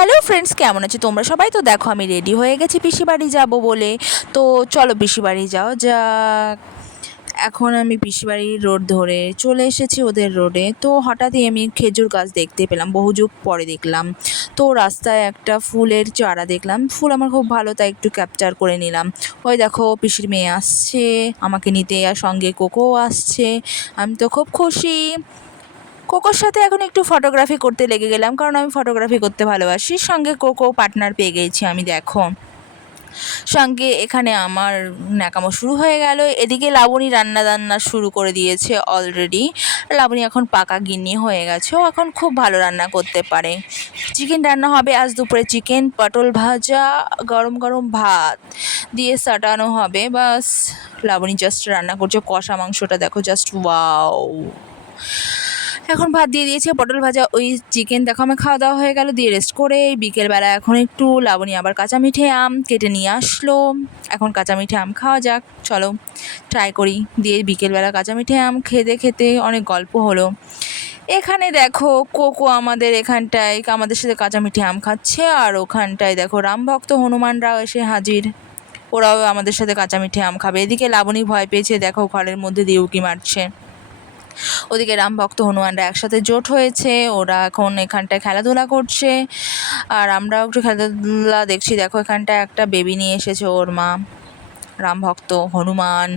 Hello friends, কেমন আছো তোমরা সবাই? তো দেখো আমি রেডি হয়ে গেছি পিসি বাড়ি যাবো বলে। তো চলো পিসি বাড়ি যাও যাক। এখন আমি পিসি বাড়ির রোড ধরে চলে এসেছি ওদের রোডে। তো হঠাৎই আমি খেজুর গাছ দেখতে পেলাম, বহু যুগ পরে দেখলাম। তো রাস্তায় একটা ফুলের চারা দেখলাম, ফুল আমার খুব ভালো, তাই একটু ক্যাপচার করে নিলাম। ওই দেখো পিসির মেয়ে আসছে আমাকে নিতে, আর সঙ্গে কোকোও আসছে। আমি তো খুব খুশি। কোকোর সাথে এখন একটু ফটোগ্রাফি করতে লেগে গেলাম, কারণ আমি ফটোগ্রাফি করতে ভালোবাসি। সঙ্গে কোকো পার্টনার পেয়ে গেছি আমি, দেখো। সঙ্গে এখানে আমার ন্যাকামো শুরু হয়ে গেল। এদিকে লাবণী রান্না শুরু করে দিয়েছে অলরেডি। লাবণী এখন পাকা গিন্নি হয়ে গেছে, ও এখন খুব ভালো রান্না করতে পারে। চিকেন রান্না হবে আজ দুপুরে, চিকেন, পটল ভাজা, গরম গরম ভাত দিয়ে সাটানো হবে, বাস। লাবণী জাস্ট রান্না করছে কষা মাংসটা, দেখো জাস্ট ওয়াও। এখন ভাত দিয়ে দিয়েছে, পটল ভাজা, ওই চিকেন, দেখো আমার খাওয়া দাওয়া হয়ে গেল, দিয়ে রেস্ট করে বিকেলবেলা এখন একটু লাবণী আবার কাঁচা মিঠে আম কেটে নিয়ে আসলো। এখন কাঁচা মিঠে আম খাওয়া যাক, চলো ট্রাই করি। দিয়ে বিকেলবেলা কাঁচা মিঠে আম খেতে খেতে অনেক গল্প হলো। এখানে দেখো কোকো আমাদের এখানটায় আমাদের সাথে কাঁচা মিঠে আম খাচ্ছে, আর ওখানটায় দেখো রামভক্ত হনুমানরাও এসে হাজির, ওরাও আমাদের সাথে কাঁচা মিঠে আম খাবে। এদিকে লাবণী ভয় পেয়েছে, দেখো ঘরের মধ্যে দিয়ে উঁকি মারছে। ওদিকে রামভক্ত হনুমানরা একসাথে জোট হয়েছে, ওরা এখন এখানটায় খেলাধুলা করছে, আর আমরাও একটু খেলাধুলা দেখছি। দেখো এখানটায় একটা বেবি নিয়ে এসেছে ওর মা, রামভক্ত হনুমান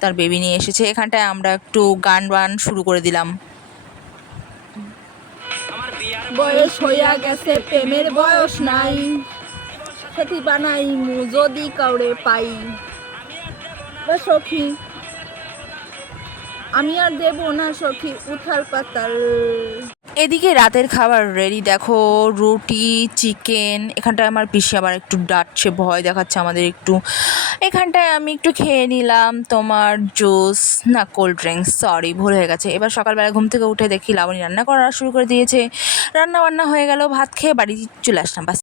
তার বেবি নিয়ে এসেছে। এখানটায় আমরা একটু গান বান শুরু করে দিলাম। বয়স হইয়া গেছে প্রেমের বয়স নাই, সাথী বানাই যদি কাউরে পাই, বা সখী আমি আর দেব না সখী উথাল পাতাল। এদিকে রাতের খাবার রেডি, দেখো রুটি, চিকেন। এখানটায় আমার পিসি আবার একটু ডাঁটছে, ভয় দেখাচ্ছে আমাদের একটু। এখানটায় আমি একটু খেয়ে নিলাম তোমার জুস, না কোল্ড ড্রিঙ্কস, সরি ভুল হয়ে গেছে। এবার সকালবেলা ঘুম থেকে উঠে দেখি লাবণী রান্না করা শুরু করে দিয়েছে। রান্না বান্না হয়ে গেল, ভাত খেয়ে বাড়ি চলে আসলাম, বাস।